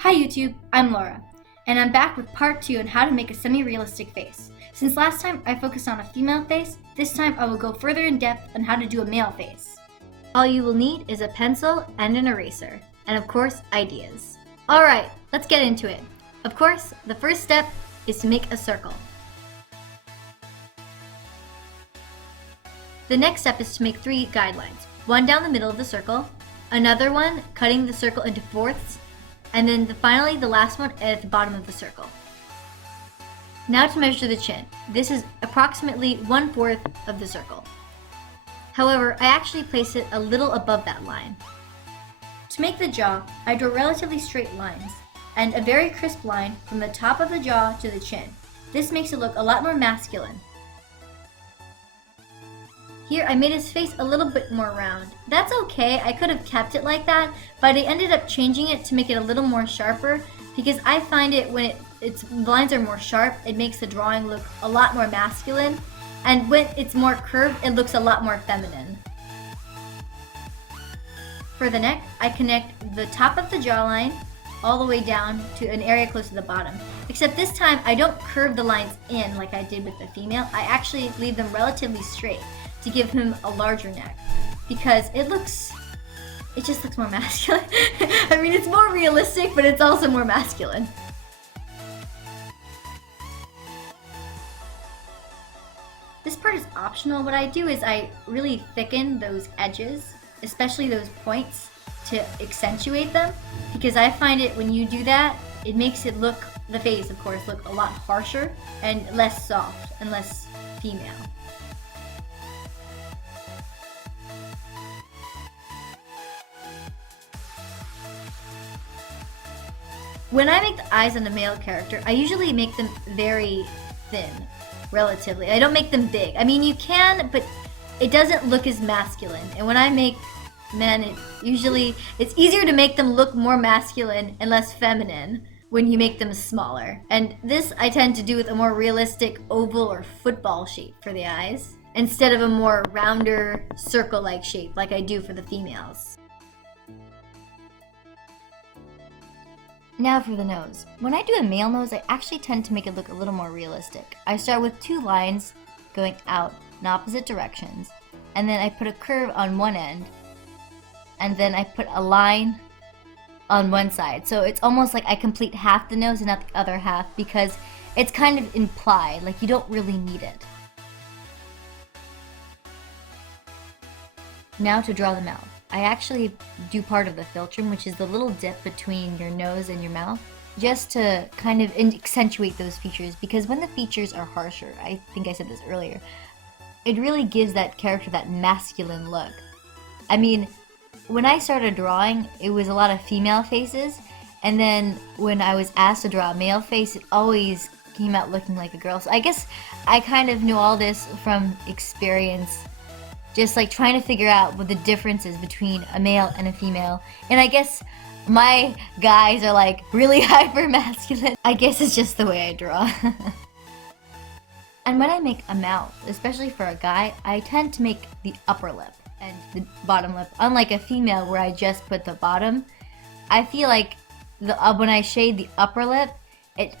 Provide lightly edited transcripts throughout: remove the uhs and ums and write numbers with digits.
Hi YouTube, I'm Laura, and I'm back with part 2 on how to make a semi-realistic face. Since last time I focused on a female face, this time I will go further in depth on how to do a male face. All you will need is a pencil and an eraser, and of course, ideas. Alright, let's get into it. Of course, the first step is to make a circle. The next step is to make 3 guidelines. One down the middle of the circle, another one cutting the circle into fourths, and then finally the last one at the bottom of the circle. Now to measure the chin. This is approximately 1/4 of the circle. However, I actually place it a little above that line. To make the jaw, I draw relatively straight lines and a very crisp line from the top of the jaw to the chin. This makes it look a lot more masculine. Here I made his face a little bit more round. That's okay, I could have kept it like that, but I ended up changing it to make it a little more sharper because I find it when its lines are more sharp, it makes the drawing look a lot more masculine, and when it's more curved, it looks a lot more feminine. For the neck, I connect the top of the jawline all the way down to an area close to the bottom. Except this time, I don't curve the lines in like I did with the female, I actually leave them relatively straight to give him a larger neck because it just looks more masculine. I mean, it's more realistic, but it's also more masculine. This part is optional. What I do is I really thicken those edges, especially those points, to accentuate them because I find it when you do that, it makes it look, the face of course, look a lot harsher and less soft and less female. When I make the eyes on a male character, I usually make them very thin, relatively. I don't make them big. I mean, you can, but it doesn't look as masculine. And when I make men, it's easier to make them look more masculine and less feminine when you make them smaller. And this I tend to do with a more realistic oval or football shape for the eyes, instead of a more rounder circle-like shape like I do for the females. Now for the nose. When I do a male nose, I actually tend to make it look a little more realistic. I start with 2 lines going out in opposite directions, and then I put a curve on one end, and then I put a line on one side. So it's almost like I complete half the nose and not the other half because it's kind of implied, like you don't really need it. Now to draw the mouth. I actually do part of the philtrum, which is the little dip between your nose and your mouth, just to kind of accentuate those features, because when the features are harsher, I think I said this earlier, it really gives that character that masculine look. I mean, when I started drawing, it was a lot of female faces, and then when I was asked to draw a male face, it always came out looking like a girl. So I guess I kind of knew all this from experience, just like trying to figure out what the difference is between a male and a female. And I guess my guys are like really hyper masculine. I guess it's just the way I draw. And when I make a mouth, especially for a guy, I tend to make the upper lip and the bottom lip. Unlike a female where I just put the bottom, I feel like when I shade the upper lip, it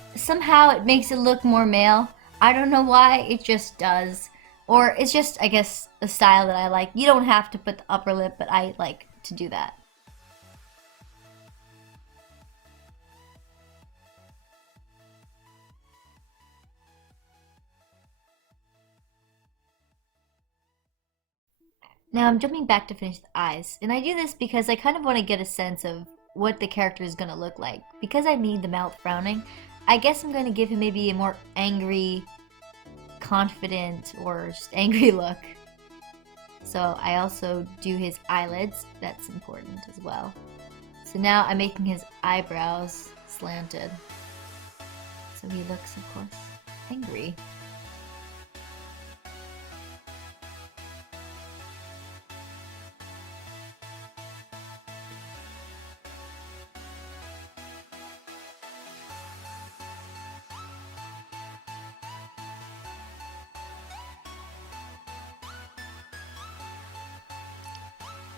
makes it look more male. I don't know why, it just does. Or it's just, I guess, a style that I like. You don't have to put the upper lip, but I like to do that. Now I'm jumping back to finish the eyes, and I do this because I kind of want to get a sense of what the character is going to look like. Because I made the mouth frowning, I guess I'm going to give him maybe a more angry, confident, or just angry look. So I also do his eyelids, that's important as well. So now I'm making his eyebrows slanted. So he looks, of course, angry.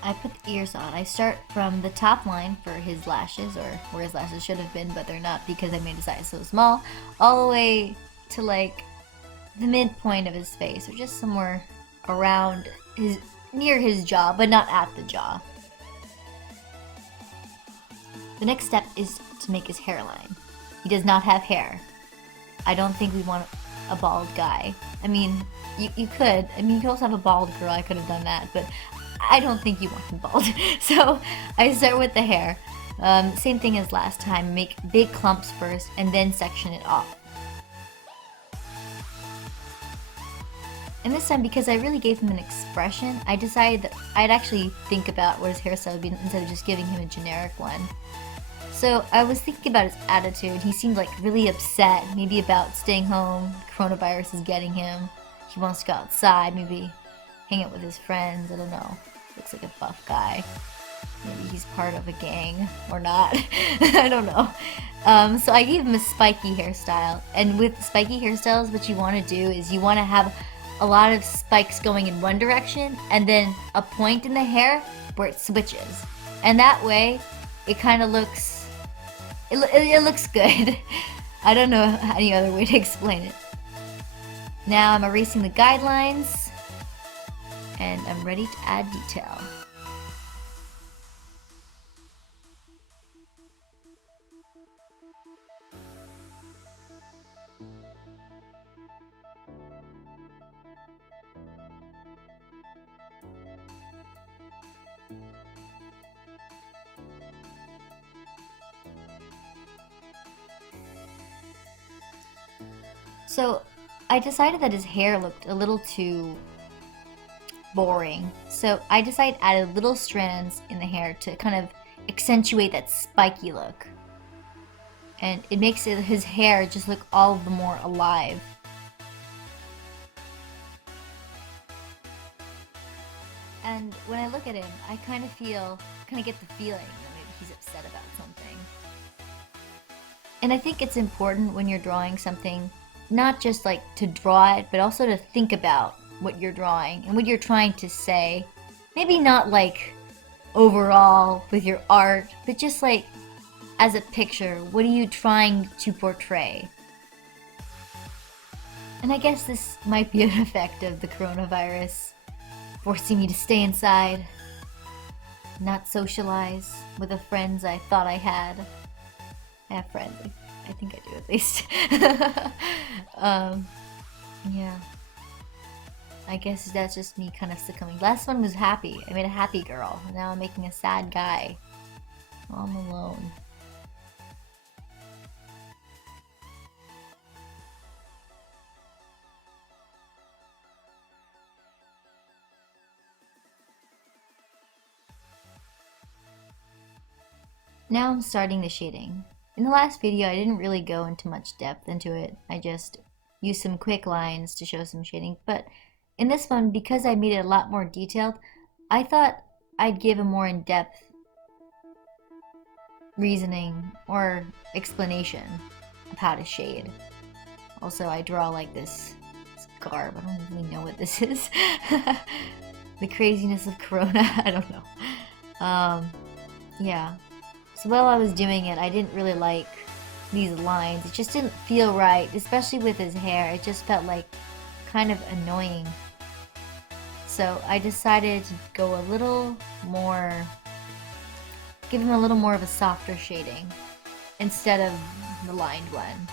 I put the ears on. I start from the top line for his lashes, or where his lashes should have been, but they're not because I made his eyes so small, all the way to like the midpoint of his face, or just somewhere around his, near his jaw, but not at the jaw. The next step is to make his hairline. He does not have hair. I don't think we want a bald guy. I mean, you could. I mean, you could also have a bald girl. I could have done that, but I don't think you want him bald. So I start with the hair. Same thing as last time. Make big clumps first and then section it off. And this time, because I really gave him an expression, I decided that I'd actually think about what his hairstyle would be instead of just giving him a generic one. So I was thinking about his attitude. He seemed like really upset, maybe about staying home. Coronavirus is getting him. He wants to go outside, maybe hang out with his friends. I don't know. Looks like a buff guy. Maybe he's part of a gang or not. I don't know. So I gave him a spiky hairstyle. And with spiky hairstyles, what you want to do is you want to have a lot of spikes going in one direction and then a point in the hair where it switches. And that way, it kind of looks... It looks good. I don't know any other way to explain it. Now I'm erasing the guidelines and I'm ready to add detail. So I decided that his hair looked a little too boring. So I decided to add little strands in the hair to kind of accentuate that spiky look. And it makes his hair just look all the more alive. And when I look at him, I kind of get the feeling that maybe he's upset about something. And I think it's important when you're drawing something, not just like to draw it, but also to think about what you're drawing and what you're trying to say. Maybe not like overall with your art, but just like as a picture, what are you trying to portray? And I guess this might be an effect of the coronavirus, forcing me to stay inside, not socialize with the friends I thought I had. I have friends. I think I do at least. Yeah. I guess that's just me kind of succumbing. Last one was happy. I made a happy girl. Now I'm making a sad guy. All alone. Now I'm starting the shading. In the last video, I didn't really go into much depth into it. I just used some quick lines to show some shading. But in this one, because I made it a lot more detailed, I thought I'd give a more in-depth reasoning or explanation of how to shade. Also, I draw like this garb. I don't really know what this is. The craziness of Corona. I don't know. Yeah. So while I was doing it, I didn't really like these lines. It just didn't feel right, especially with his hair. It just felt like kind of annoying. So I decided to go a little more, give him a little more of a softer shading instead of the lined one.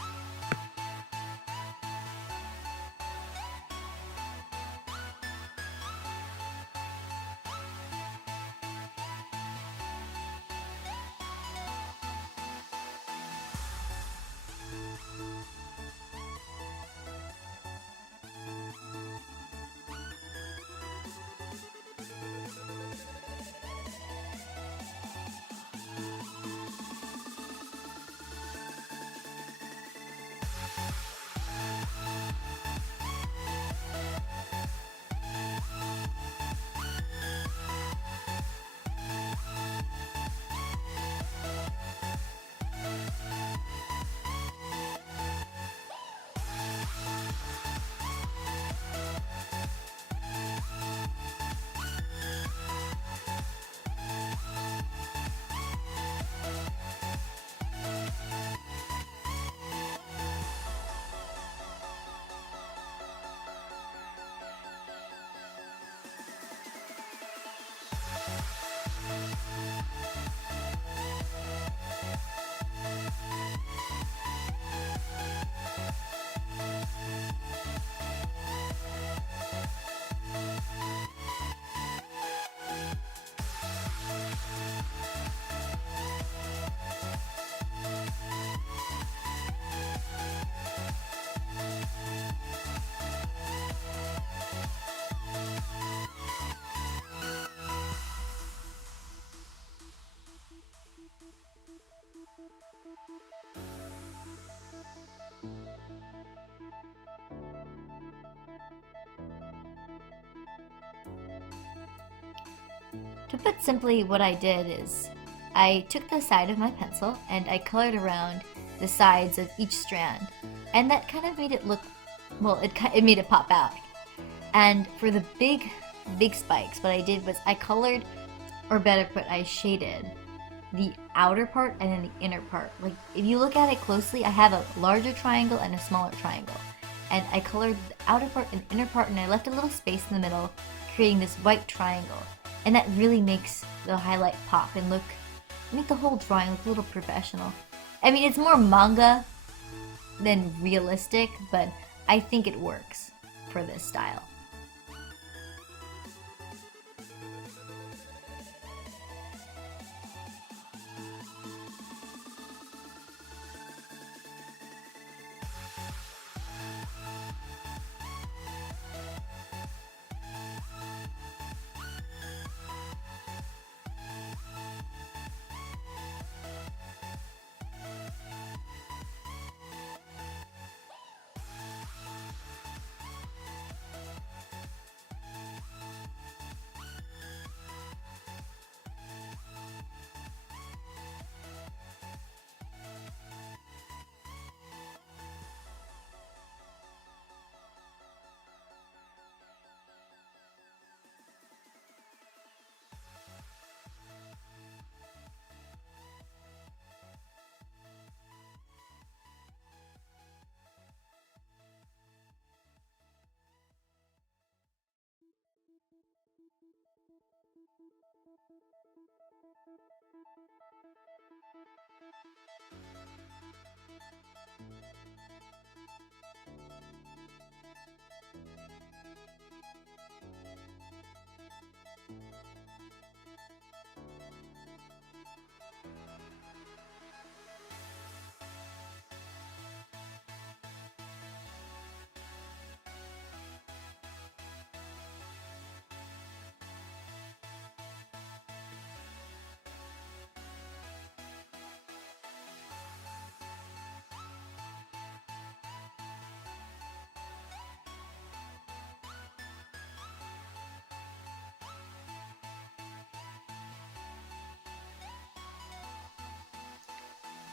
To put simply, what I did is I took the side of my pencil and I colored around the sides of each strand, and that kind of made it look, well, it made it pop out. And for the big spikes, what I did was I colored, or better put, I shaded the outer part and then the inner part. Like, if you look at it closely, I have a larger triangle and a smaller triangle. And I colored the outer part and inner part, and I left a little space in the middle, creating this white triangle. And that really makes the highlight pop and make the whole drawing look a little professional. I mean, it's more manga than realistic, but I think it works for this style.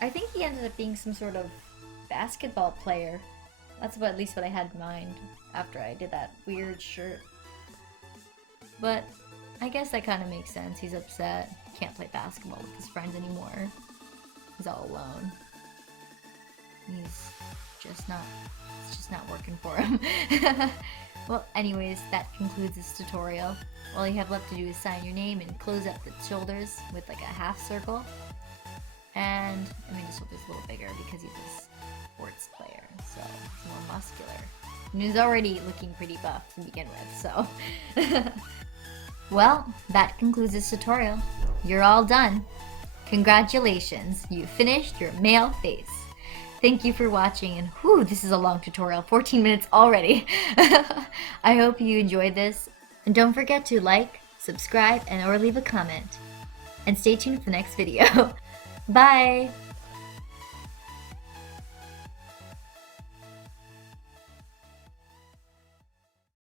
I think he ended up being some sort of basketball player. That's at least what I had in mind after I did that weird shirt. But I guess that kind of makes sense. He's upset. Can't play basketball with his friends anymore. He's all alone. It's just not working for him. Well, anyways, that concludes this tutorial. All you have left to do is sign your name and close up the shoulders with like a half circle. And I mean, his shoulder's a little bigger because he's a sports player, so he's more muscular. And he's already looking pretty buff to begin with, so. Well, that concludes this tutorial. You're all done. Congratulations, you finished your male face. Thank you for watching, and whew, this is a long tutorial, 14 minutes already. I hope you enjoyed this, and don't forget to like, subscribe, or leave a comment. And stay tuned for the next video. Bye!